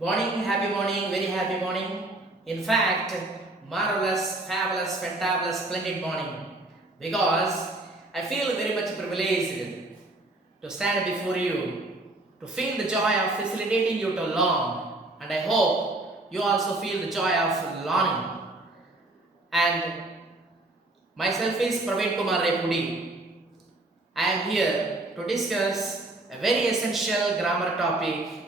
Morning, happy morning, very happy morning. In fact, marvelous, fabulous, fantabulous, splendid morning. Because I feel very much privileged to stand before you, to feel the joy of facilitating you to learn. And I hope you also feel the joy of learning. And myself is Praveen Kumar Repudi. I am here to discuss a very essential grammar topic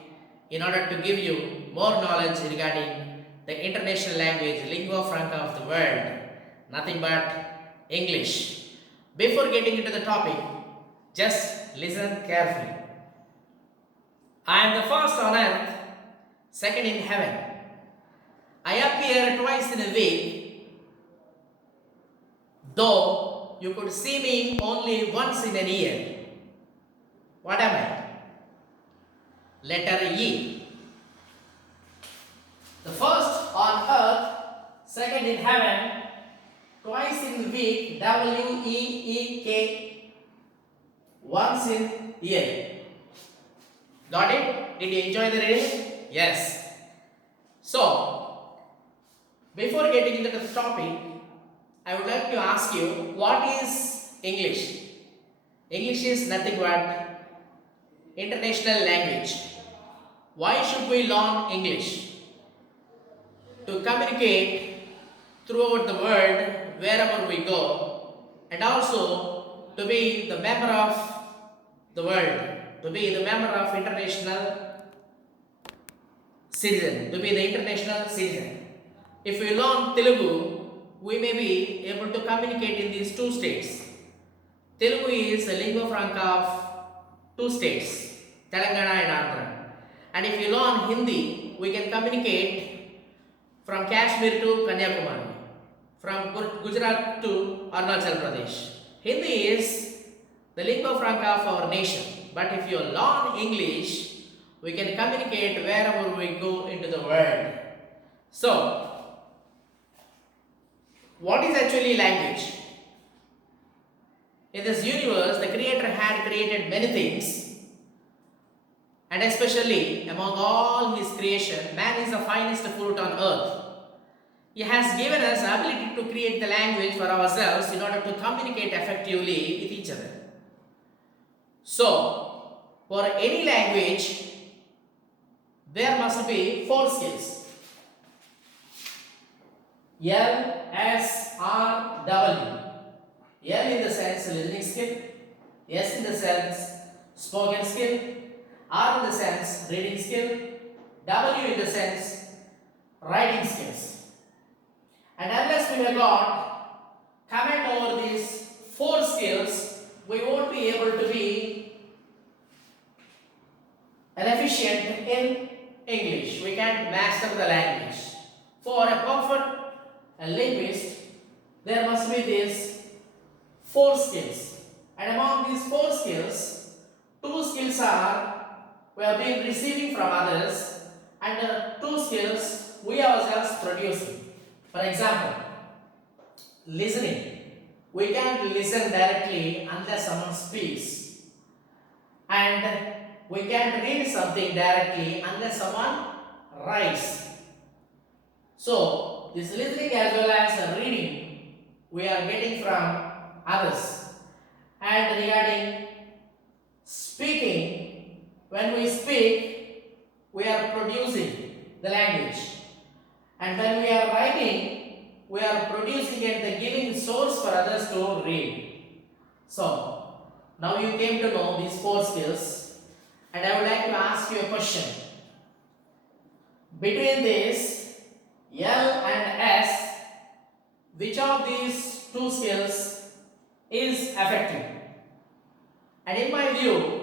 in order to give you more knowledge regarding the international language, lingua franca of the world, nothing but English. Before getting into the topic, just listen carefully. I am the first on earth, second in heaven. I appear twice in a week, though you could see me only once in a year. What am I? Letter E. The first on earth, second in heaven, twice in week, WEEK, once in year. Got it? Did you enjoy the reading? Yes. So, before getting into the topic, I would like to ask you, what is English? English is nothing but international language. Why should we learn English? To communicate throughout the world wherever we go, and also to be the member of the world, to be the member of international citizen, to be the international citizen. If we learn Telugu, we may be able to communicate in these two states. Telugu is a lingua franca of two states, Telangana and Andhra. And if you learn Hindi, we can communicate from Kashmir to Kanyakumari, from Gujarat to Arunachal Pradesh. Hindi is the lingua franca of our nation. But if you learn English, we can communicate wherever we go into the world. So, what is actually language? In this universe, the Creator had created many things, and especially among all His creation, man is the finest fruit on earth. He has given us the ability to create the language for ourselves in order to communicate effectively with each other. So, for any language, there must be four skills: L, S, R, W. L in the sense listening skill, S in the sense spoken skill, R in the sense reading skill, W in the sense writing skills. And unless we have got command over these four skills, we won't be able to be an efficient in English. We can't master the language. For a perfect linguist, there must be these four skills. And among these four skills, two skills are we have been receiving from others, and two skills we ourselves producing. For example, listening. We can't listen directly unless someone speaks. And we can't read something directly unless someone writes. So, this listening as well as reading we are getting from others. And regarding speaking, when we speak, we are producing the language. And when we are writing, we are producing it, the giving source for others to read. So, now you came to know these four skills, and I would like to ask you a question. Between this L and S, which of these two skills is effective? And in my view,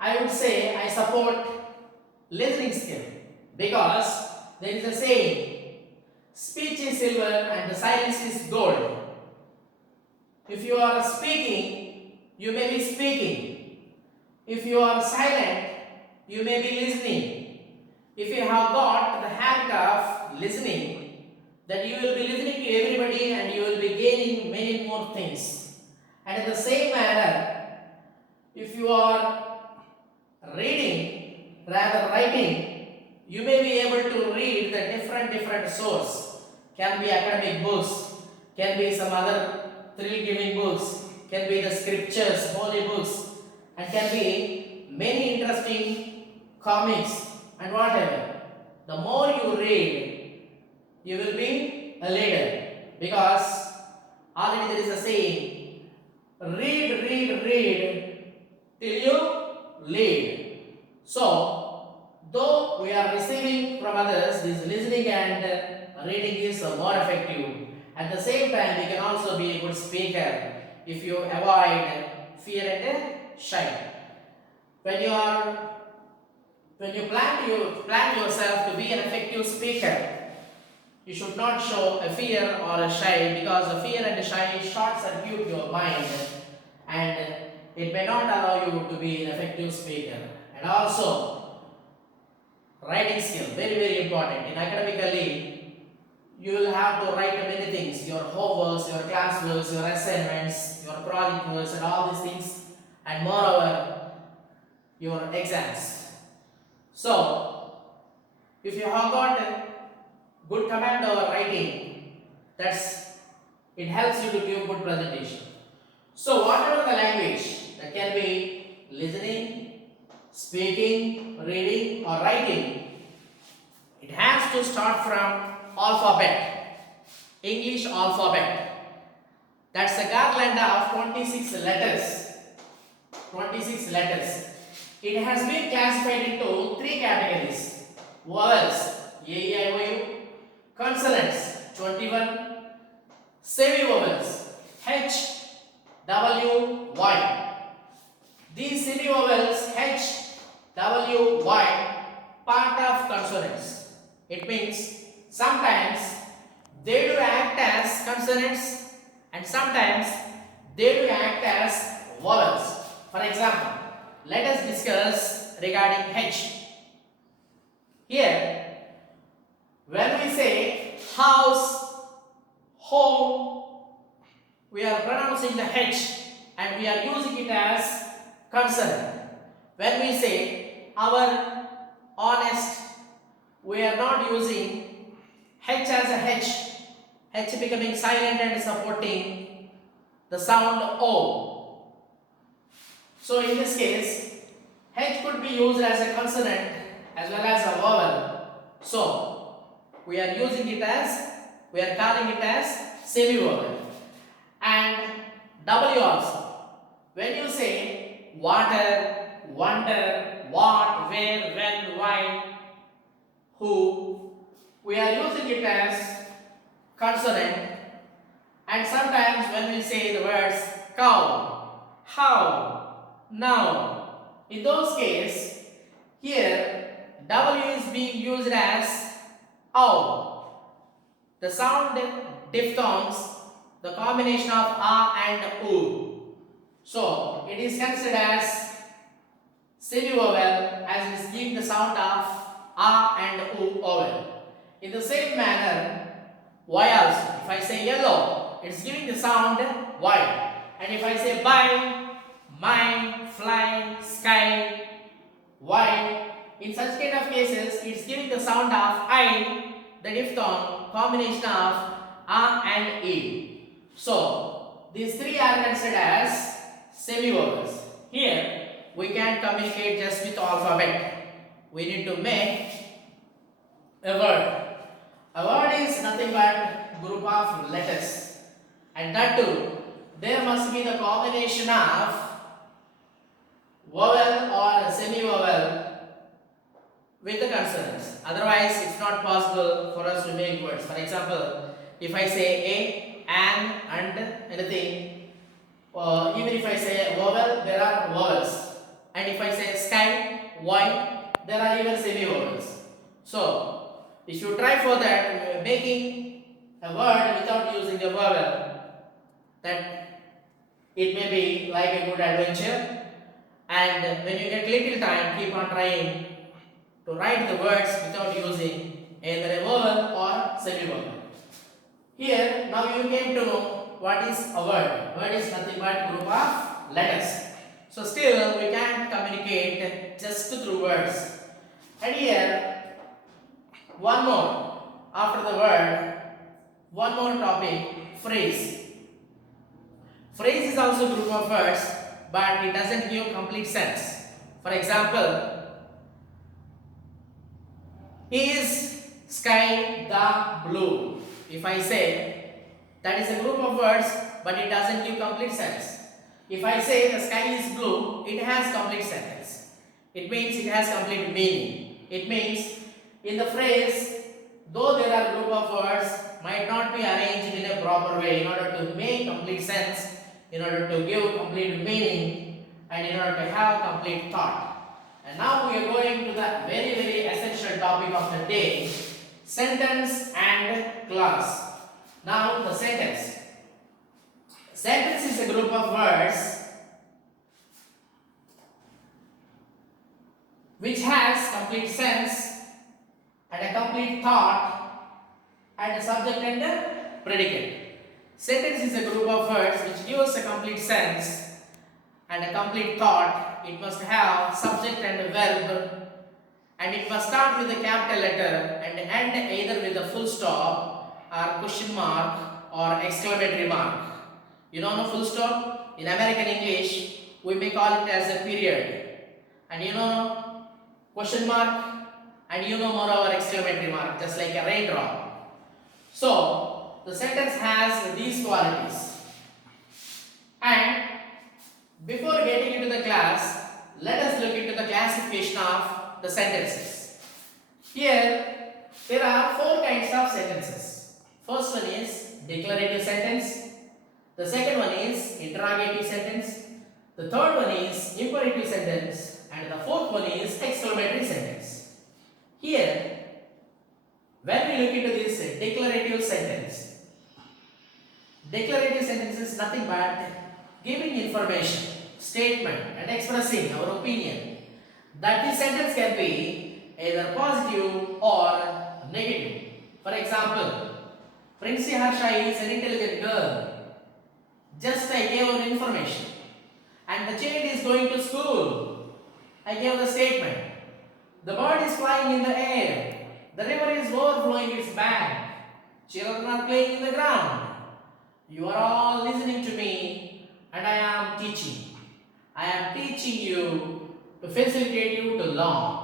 I would say I support listening skill, because there is a saying, speech is silver and the silence is gold. If you are speaking, you may be speaking. If you are silent, you may be listening. If you have got the habit of listening, that you will be listening to everybody and you will be gaining many more things. And in the same manner, if you are reading rather writing, you may be able to read the different source. Can be academic books, can be some other thrill-giving books, can be the scriptures, holy books, and can be many interesting comics and whatever. The more you read, you will be a leader, because already there is a saying, read till you lead. So, though we are receiving from others, this listening and reading is more effective. At the same time, we can also be a good speaker if you avoid fear and shy. When you plan yourself to be an effective speaker, you should not show a fear or a shy, because the fear and the shy short circuit your mind and it may not allow you to be an effective speaker. And also, writing skill, very important. In academically, you will have to write many things, your homeworks, your classworks, your assignments, your project works and all these things, and moreover, your exams. So, if you have got a good command over writing, it helps you to give good presentation. So, whatever the language, that can be listening, speaking, reading or writing, it has to start from alphabet, English alphabet. That's a garland of 26 letters. 26 letters. It has been classified into three categories: vowels, A, E, I, O, U; consonants, 21; semivowels, H, W, Y. These semivowels, H, W, Y, part of consonants. It means sometimes they do act as consonants and sometimes they do act as vowels. For example, let us discuss regarding H. Here, when we say house, home, we are pronouncing the H and we are using it as consonant. When we say our, honest, we are not using H as a H becoming silent and supporting the sound O. So in this case, H could be used as a consonant as well as a vowel. So we are calling it as semivowel. And W also. When you say water, wonder, what, where, when, why, who, we are using it as consonant. And sometimes when we say the words cow, how, now, in those cases, here W is being used as ow. The sound diphthongs, the combination of a and u. So it is considered as semivowel as it is giving the sound of a and u vowel. In the same manner, y also. If I say yellow, it is giving the sound y. And if I say buy, mine, fly, sky, wide, in such kind of cases, it is giving the sound of I, the diphthong, combination of A and E. So, these three are considered as semivowels. Here, we can communicate just with alphabet. We need to make a word. A word is nothing but group of letters. And that too, there must be the combination of vowel or semi-vowel with the consonants. Otherwise, it's not possible for us to make words. For example, if I say a, an, and anything, even if I say vowel, there are vowels. And if I say sky, y, there are even semi-vowels. So, if you try for that, making a word without using a vowel, that it may be like a good adventure. And when you get little time, keep on trying to write the words without using either a vowel or semi-vowel. Here, now you came to know what is a word. Word is nothing but group of letters. So still we can't communicate just through words. And here, one more after the word, one more topic, phrase. Phrase is also a group of words, but it doesn't give complete sense. For example, is sky the blue? If I say that is a group of words, but it doesn't give complete sense. If I say the sky is blue, it has complete sentence. It means it has complete meaning. It means in the phrase, though there are group of words, might not be arranged in a proper way in order to make complete sense, in order to give complete meaning, and in order to have complete thought. And now we are going to the very, very essential topic of the day, sentence and clause. Now the sentence. Sentence is a group of words which has complete sense and a complete thought and a subject and a predicate. Sentence is a group of words which gives a complete sense and a complete thought. It must have subject and a verb, and it must start with a capital letter and end either with a full stop or question mark or exclamatory mark. You know full stop? In American English, we may call it as a period. And you know question mark, and you know moreover exclamatory mark, just like a raindrop. So, the sentence has these qualities. And before getting into the class, let us look into the classification of the sentences. Here, there are four kinds of sentences. First one is declarative sentence. The second one is interrogative sentence. The third one is imperative sentence. And the fourth one is exclamatory sentence. Here, when we look into this declarative sentence is nothing but giving information, statement, and expressing our opinion that this sentence can be either positive or negative. For example, Princey Harsha is an intelligent girl. Just I gave her information. And the child is going to school. I gave the statement. The bird is flying in the air. The river is overflowing its bank. Children are playing in the ground. You are all listening to me, and I am teaching. I am teaching you to facilitate you to learn.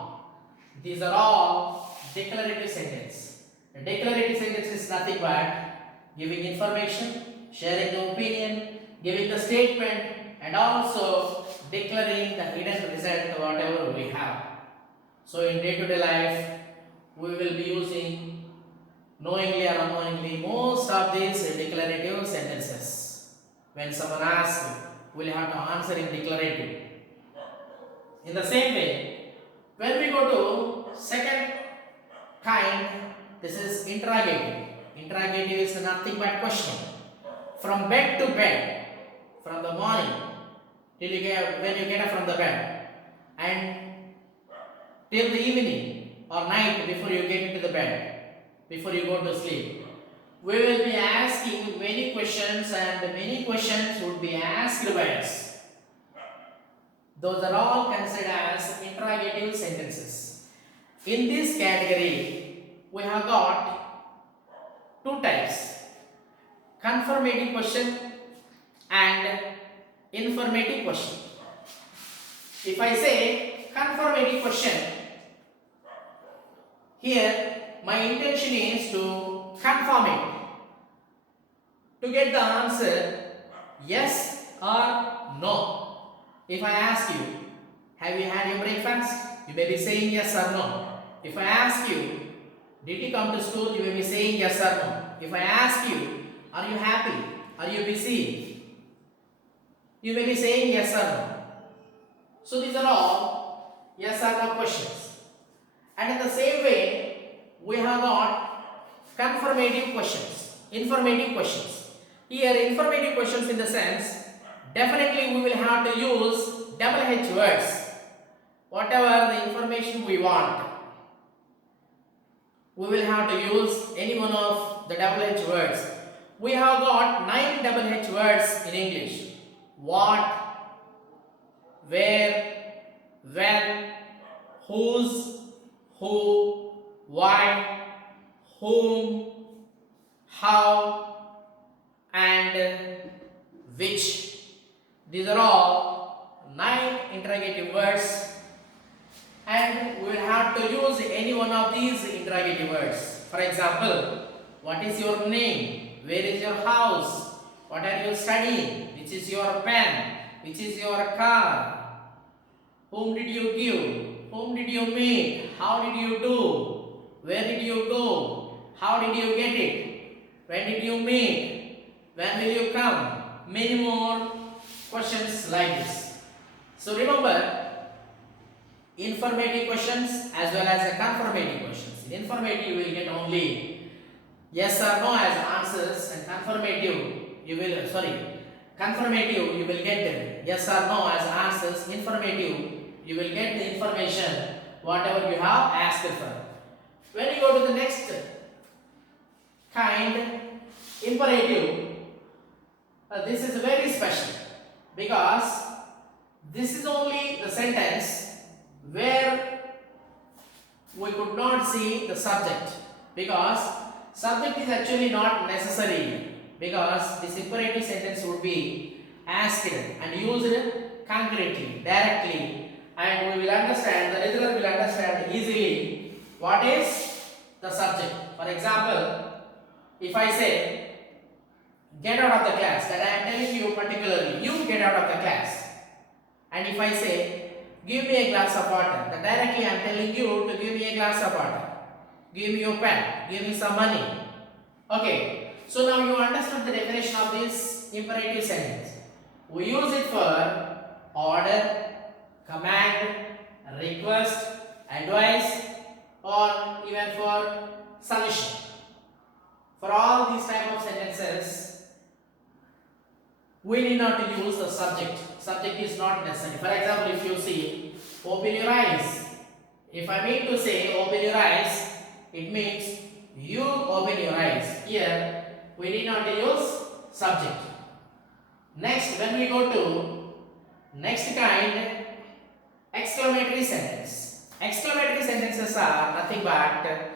These are all declarative sentences. A declarative sentence is nothing but giving information, sharing the opinion, giving the statement, and also declaring the hidden result whatever we have. So in day-to-day life, we will be using knowingly or unknowingly most of these declarative sentences. When someone asks, we will have to answer in declarative. In the same way, when we go to second kind, this is interrogative. Interrogative is nothing but question. From bed to bed, from the morning till when you get up from the bed, and till the evening or night before you get into the bed, before you go to sleep, we will be asking many questions, and many questions would be asked by us. Those are all considered as interrogative sentences. In this category, we have got two types: confirmative question and informative question. If I say confirmative question, here my intention is to confirm it, to get the answer yes or no. If I ask you, have you had your breakfast? You may be saying yes or no. If I ask you, did you come to school? You may be saying yes or no. If I ask you, are you happy? Are you busy? You may be saying yes or no. So these are all yes or no questions. And in the same way, we have got confirmative questions, informative questions. Here, informative questions in the sense, definitely we will have to use double H words. Whatever the information we want, we will have to use any one of the double H words. We have got 9 double H words in English. What, where, when, whose, who, why, whom, how, and which. These are all 9 interrogative words, and we will have to use any one of these interrogative words. For example, what is your name? Where is your house? What are you studying? Which is your pen? Which is your car? Whom did you give? Whom did you meet? How did you do? Where did you go? How did you get it? When did you meet? When will you come? Many more questions like this. So remember, informative questions as well as the confirmative questions. In informative you will get only yes or no as answers, and confirmative you will get yes or no as answers. Informative you will get the information whatever you have asked for. When you go to the next kind, imperative, this is very special because this is only the sentence where we could not see the subject, because subject is actually not necessary, because this imperative sentence would be asked and used concretely, directly, and we will understand, the listener will understand easily what is the subject. For example, if I say get out of the class, that I am telling you particularly, you get out of the class. And if I say give me a glass of water, that directly I am telling you to give me a glass of water. Give me your pen, give me some money. Okay, so now you understood the definition of this imperative sentence. We use it for order, command, request, advice, or even for suggestion. For all these type of sentences, we need not to use the subject. Subject is not necessary. For example, if you see, open your eyes. If I mean to say open your eyes, it means you open your eyes. Here, we need not to use subject. Next, when we go to next kind, exclamatory sentence. Exclamatory sentences are nothing but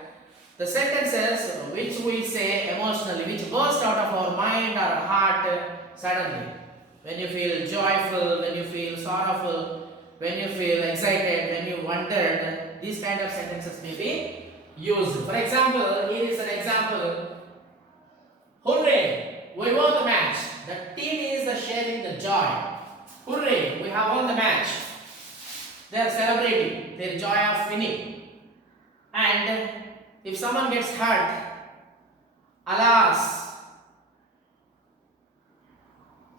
the sentences which we say emotionally, which burst out of our mind or heart suddenly. When you feel joyful, when you feel sorrowful, when you feel excited, when you wondered, these kind of sentences may be used. For example, here is an example. Hooray! We won the match. The team is sharing the joy. Hooray! We have won the match. They are celebrating their joy of winning. And if someone gets hurt, alas,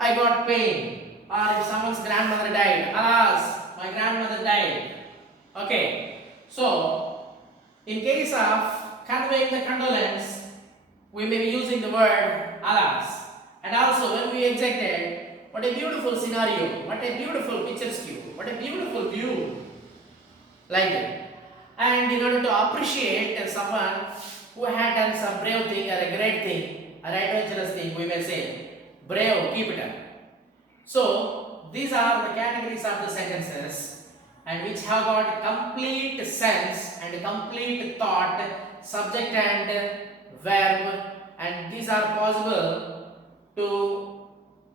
I got pain. Or if someone's grandmother died, alas, my grandmother died. Okay, so in case of conveying the condolence, we may be using the word alas. And also when we excited, what a beautiful scenario, what a beautiful picturesque, what a beautiful view, like that. And in order to appreciate someone who had done some brave thing or a great thing, or adventurous thing, we may say, brave, keep it up. So these are the categories of the sentences, and which have got complete sense and complete thought, subject and verb, and these are possible to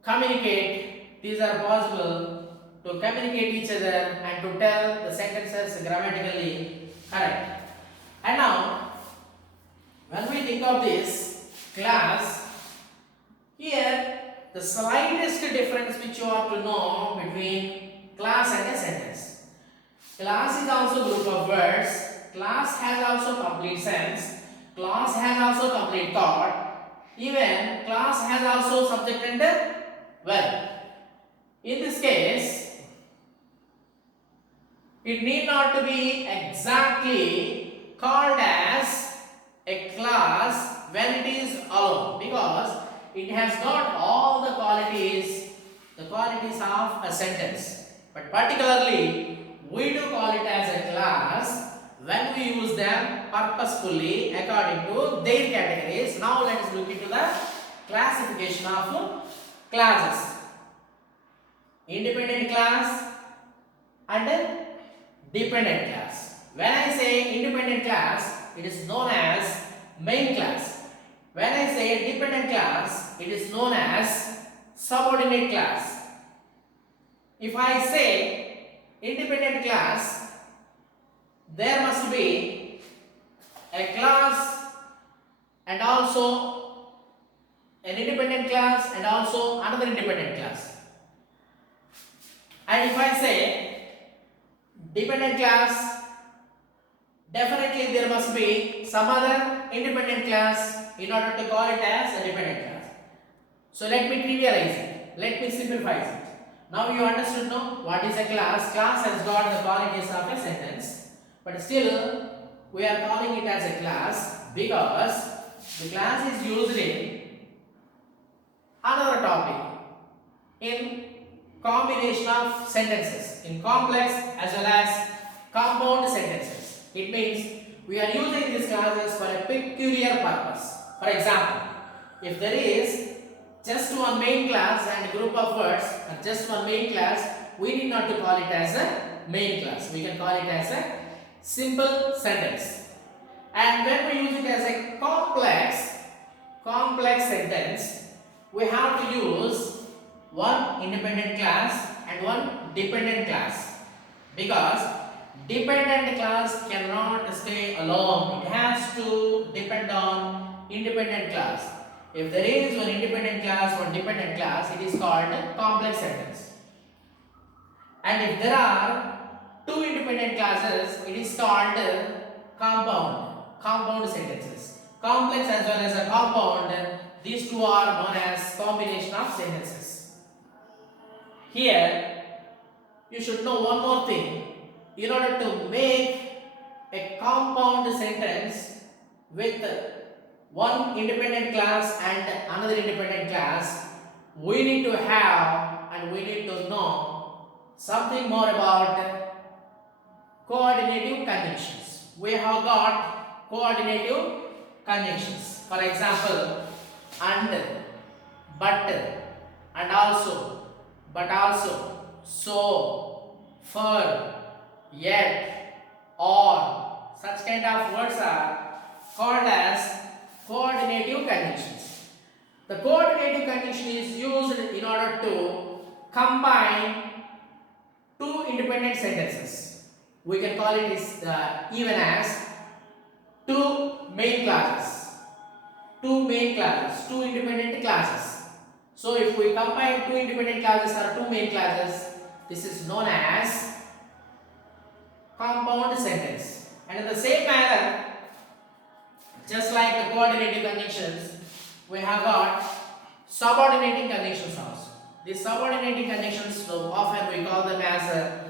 communicate. These are possible to communicate each other and to tell the sentences grammatically correct. And now, when we think of this class, here the slightest difference which you have to know between class and a sentence. Class is also group of words. Class has also complete sense. Class has also complete thought. Even class has also subject and verb. In this case, it need not to be exactly called as a class when it is alone, because it has got all the qualities of a sentence. But particularly, we do call it as a class when we use them purposefully according to their categories. Now let us look into the classification of classes. Independent class and dependent class. When I say independent class, it is known as main class. When I say dependent class, it is known as subordinate class. If I say independent class, there must be a class and also an independent class and also another independent class. And if I say dependent class, definitely there must be some other independent class in order to call it as a dependent class. So let me trivialize it. Let me simplify it. Now you understood now what is a class. Class has got the qualities of a sentence, but still we are calling it as a class because the class is used in another topic, in combination of sentences, in complex as well as compound sentences. It means we are using these classes for a peculiar purpose. For example, if there is just one main class and a group of words or just one main class, we need not to call it as a main class. We can call it as a simple sentence. And when we use it as a complex sentence, we have to use one independent class and one dependent class, because dependent class cannot stay alone. It has to depend on independent class. If there is one independent class, one dependent class, it is called complex sentence. And if there are two independent classes, it is called compound sentences. Complex as well as a compound, these two are known as combination of sentences. Here, you should know one more thing. In order to make a compound sentence with one independent class and another independent class, we need to have and we need to know something more about coordinative conjunctions. We have got coordinative conjunctions. For example, and, but, and also, but also, so, for, yet, or, such kind of words are called as coordinative conjunctions. The coordinative conjunction is used in order to combine two independent sentences. We can call it even as two main classes, two independent classes. So if we combine two independent classes or two main classes, this is known as compound sentence. And in the same manner, just like the coordinating conjunctions, we have got subordinating conjunctions also. These subordinating conjunctions, so often we call them as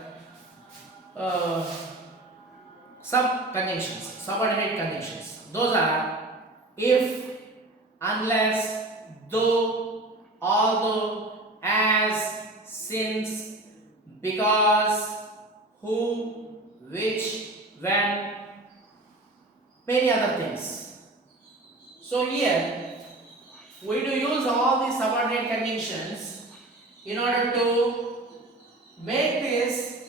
sub-conjunctions, subordinate conjunctions. Those are if, unless, though, although, as, since, because, who, which, when, many other things. So here we do use all these subordinate conjunctions in order to make this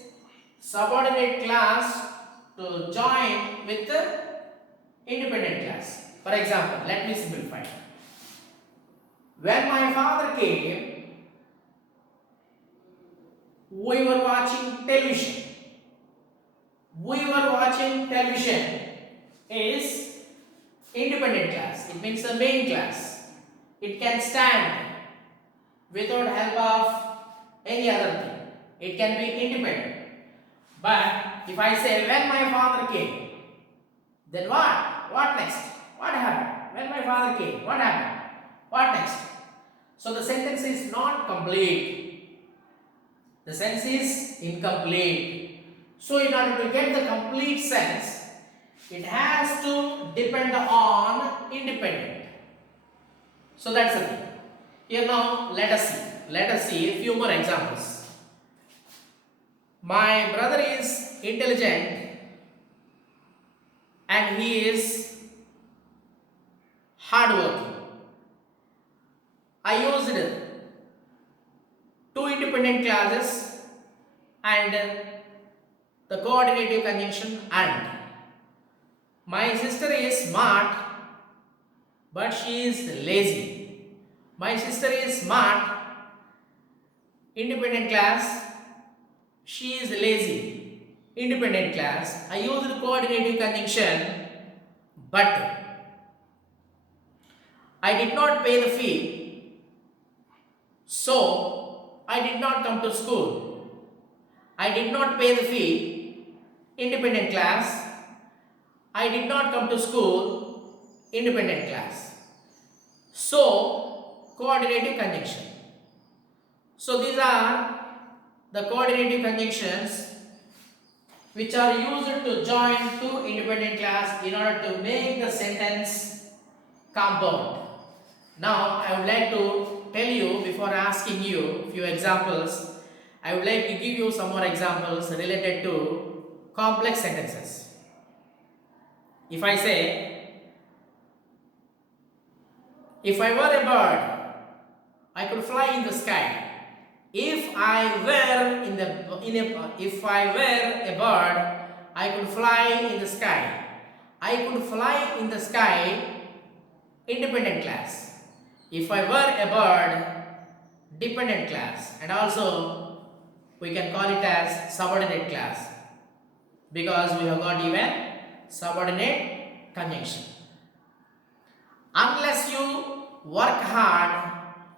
subordinate class to join with the independent class. For example, let me simplify. When my father came, we were watching television. We were watching television is independent class. It means the main class. It can stand without help of any other thing. It can be independent. But if I say when my father came, then what? What next? What happened? When my father came, what happened? What next? So the sentence is not complete. The sentence is incomplete. So in order to get the complete sense, it has to depend on independent. So that's the thing. Here now let us see. Let us see a few more examples. My brother is intelligent and he is hardworking. I used two independent clauses and the coordinative conjunction and. My sister is smart but she is lazy. My sister is smart, independent class, she is lazy, independent class. I used coordinating conjunction, but I did not pay the fee, so I did not come to school. I did not pay the fee, independent class. I did not come to school, independent class. So, coordinating conjunction. So, these are the coordinating conjunctions which are used to join two independent class in order to make the sentence compound. Now, I would like to tell you before asking you few examples. I would like to give you some more examples related to complex sentences. If I say, if I were a bird, I could fly in the sky. If I were a bird, I could fly in the sky. I could fly in the sky, independent class. If I were a bird, dependent class, and also we can call it as subordinate class because we have got even subordinate conjunction. Unless you work hard,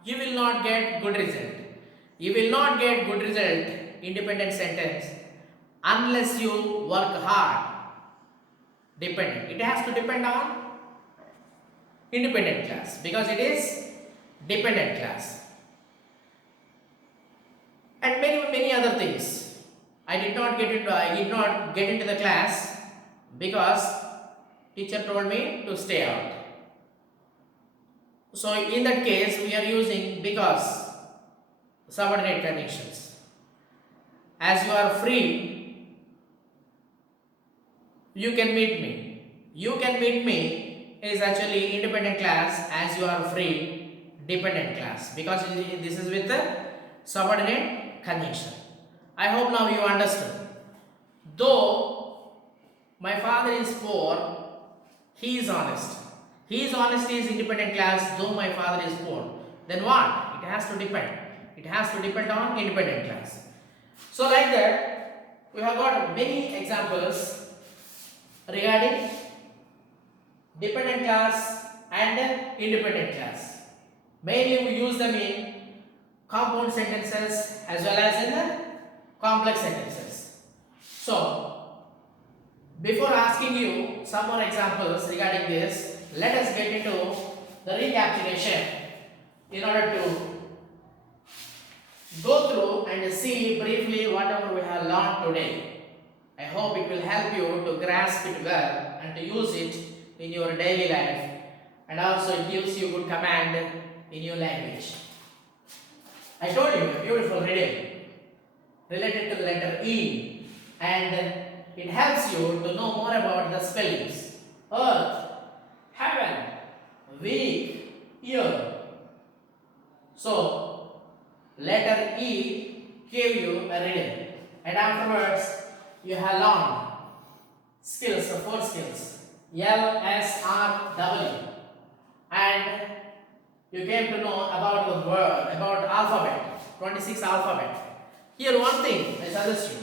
you will not get good result. You will not get good result, independent sentence, unless you work hard. Dependent. It has to depend on independent class because it is dependent class. And many other things. I did not get into the class because teacher told me to stay out. So in that case we are using because subordinate conjunctions. As you are free, you can meet me. You can meet me is actually independent class. As you are free, dependent class, because this is with the subordinate conjunction. I hope now you understood. Though my father is poor, he is honest. His honesty is independent class, though my father is poor. Then what? It has to depend. It has to depend on independent class. So like that, we have got many examples regarding dependent class and independent class. Mainly we use them in compound sentences as well as in the complex sentences. So, before asking you some more examples regarding this, let us get into the recapitulation in order to go through and see briefly whatever we have learned today. I hope it will help you to grasp it well and to use it in your daily life, and also it gives you good command in your language. I told you a beautiful riddle related to the letter E, and it helps you to know more about the spellings. Earth, heaven, week, year. So, letter E gave you a riddle, and afterwards you have learned skills, the 4 skills, L, S, R, W, and you came to know about the word, about alphabet, 26 alphabet. Here one thing I suggest you.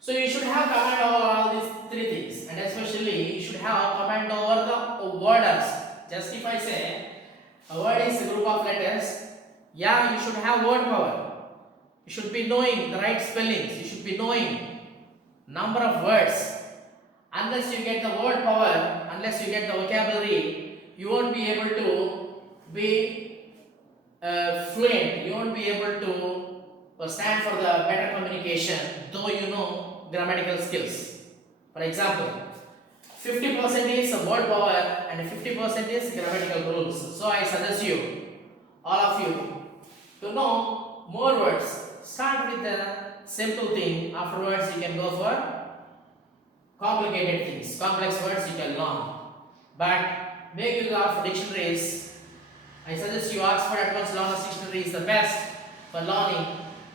So you should have command over all these 3 things, and especially you should have command over the words. Just if I say a word is a group of letters, yeah, you should have word power. You should be knowing the right spellings. You should be knowing number of words. Unless you get the word power, unless you get the vocabulary, you won't be able to be fluent. You won't be able to stand for the better communication, though you know grammatical skills. For example, 50% is word power and 50% is grammatical rules. So I suggest you, all of you, to know more words. Start with the simple thing. Afterwards, you can go for complicated things. Complex words you can learn. But make use of dictionaries. I suggest you Oxford Advanced Learners Dictionary is the best for learning.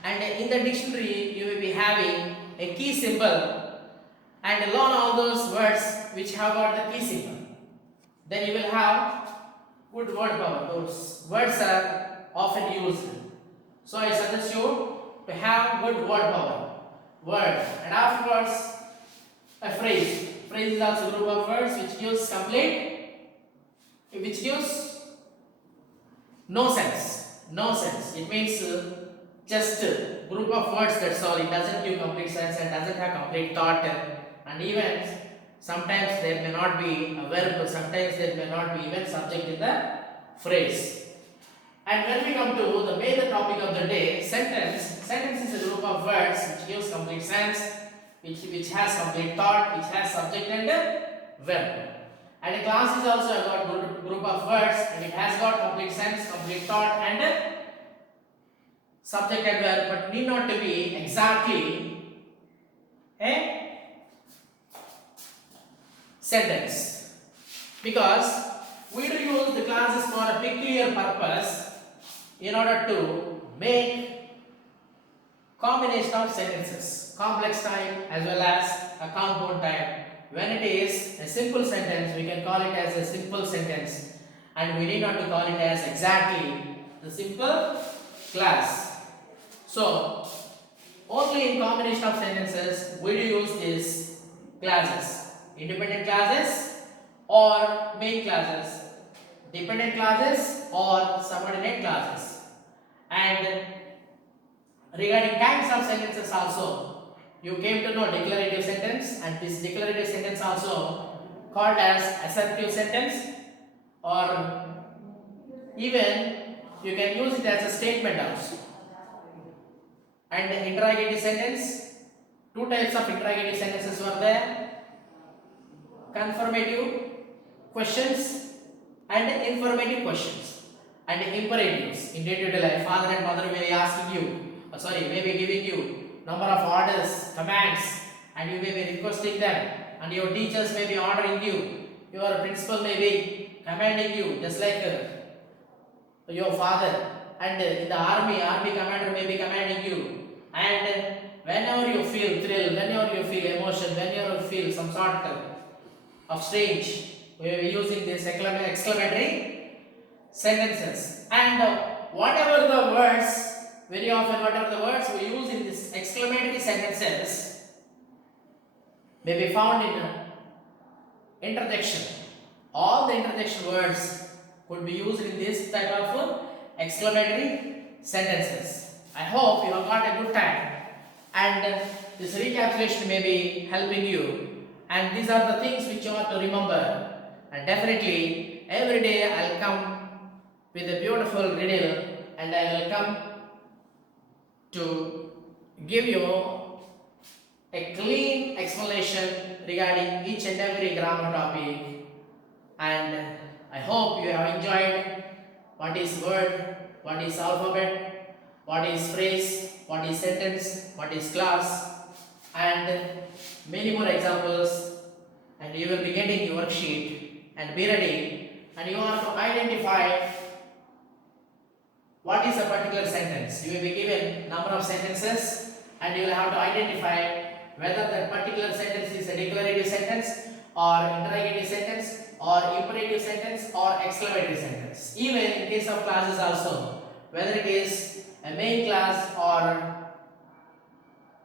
And in the dictionary, you will be having a key symbol and learn all those words which have got the key symbol. Then you will have good word power. Those words are often used. So I suggest you to have good word power. Word. And afterwards, a phrase. Phrase is also a group of words which gives which gives no sense. No sense. It means just a group of words, that's all. It doesn't give complete sense and doesn't have complete thought. And even sometimes there may not be a verb, sometimes there may not be even subject in the phrase. And when we come to the major topic of the day, sentence. Sentence is a group of words which gives complete sense, which has complete thought, which has subject and verb. And a class is also a group of words and it has got complete sense, complete thought and subject and verb, but need not to be exactly a sentence, because we do use the classes for a peculiar purpose in order to make combination of sentences, complex type as well as a compound type. When it is a simple sentence, we can call it as a simple sentence, and we need not to call it as exactly the simple class. So only in combination of sentences we do use these classes: independent classes or main classes, dependent classes or subordinate classes. And regarding kinds of sentences also, you came to know declarative sentence, and this declarative sentence also called as assertive sentence, or even you can use it as a statement also. And interrogative sentence, two types of interrogative sentences were there: confirmative questions and informative questions. And imperatives, in day-to-day life, father and mother may be asking you, may be giving you number of orders, commands, and you may be requesting them, and your teachers may be ordering you, your principal may be commanding you, just like your father. And in the army commander may be commanding you. And whenever you feel thrill, whenever you feel emotion, whenever you feel some sort of strange, we are using this exclamatory sentences. And whatever the words, very often whatever the words we use in this exclamatory sentences may be found in interjection. All the interjection words could be used in this type of exclamatory sentences. I hope you have got a good time, and this recapitulation may be helping you, and these are the things which you have to remember. And definitely every day I'll come with a beautiful riddle, and I will come to give you a clean explanation regarding each and every grammar topic. And I hope you have enjoyed what is word, what is alphabet, what is phrase, what is sentence, what is class, and many more examples. And you will be getting your worksheet, and be ready, and you have to identify what is a particular sentence. You will be given number of sentences, and you will have to identify whether that particular sentence is a declarative sentence or interrogative sentence or imperative sentence or exclamatory sentence. Even in case of classes also, whether it is a main class or